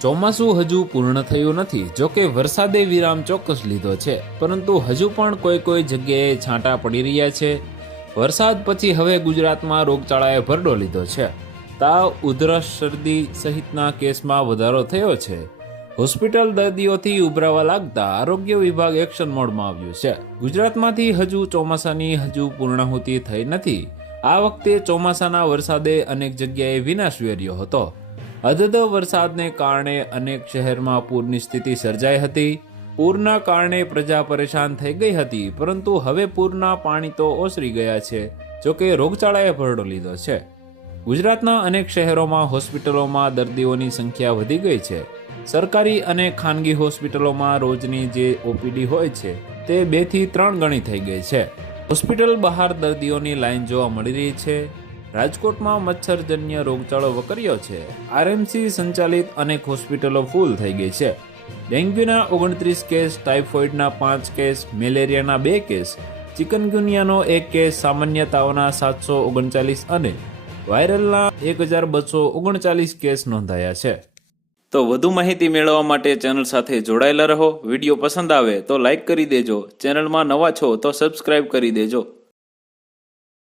ચોમાસું હજુ પૂર્ણ થયું નથી, જો કે વરસાદે વિરામ ચોક્કસ લીધો છે. પરંતુ હજુ પણ કોઈ કોઈ જગ્યાએ છાંટા પડી રહ્યા છે. વરસાદ પછી હવે ગુજરાતમાં રોગચાળાએ ભરડો લીધો છે. તાવ, ઉધરસ, શરદી સહિતના કેસમાં વધારો થયો છે. હોસ્પિટલ દર્દીઓથી ઉભરાવા લાગતા આરોગ્ય વિભાગ એક્શન મોડમાં આવ્યું છે. ગુજરાતમાંથી હજુ ચોમાસાની હજુ પૂર્ણાહુતિ થઈ નથી. આ વખતે ચોમાસાના વરસાદે અનેક જગ્યાએ વિનાશ વેર્યો હતો. અધધ વરસાદને કારણે અનેક શહેરમાં પૂરની સ્થિતિ સર્જાઈ હતી. પૂરના કારણે પ્રજા પરેશાન થઈ ગઈ હતી, પરંતુ હવે પૂરના પાણી તો ઓસરી ગયા છે જોકે રોગચાળાએ ભરડો લીધો છે. ગુજરાતના અનેક શહેરોમાં હોસ્પિટલોમાં દર્દીઓની સંખ્યા વધી ગઈ છે. સરકારી અને ખાનગી હોસ્પિટલોમાં રોજની જે ઓપીડી હોય છે, તે બેથી ત્રણ ગણી થઈ ગઈ છે. હોસ્પિટલ બહાર દર્દીઓની લાઇન જોવા મળી રહી છે રાજકોટમાં મચ્છરજન્ય રોગચાળો વકર્યો છે. આરએમસી સંચાલિત અનેક હોસ્પિટલો ફૂલ થઈ ગઈ છે. ડેન્ગ્યુના ઓગણત્રીસ કેસ, ટાઇફોઇડના પાંચ કેસ, મેલેરિયાના બે કેસ, ચિકનગુનિયાનો એક કેસ સામાન્ય તાવના સાતસો ઓગણચાલીસ અને વાયરલના એક હજાર બસો ઓગણચાલીસ કેસ નોંધાયા છે. તો વધુ માહિતી મેળવવા માટે ચેનલ સાથે જોડાયેલા રહો. વીડિયો પસંદ આવે તો લાઇક કરી દેજો. ચેનલમાં નવા છો તો સબસ્ક્રાઇબ કરી દેજો.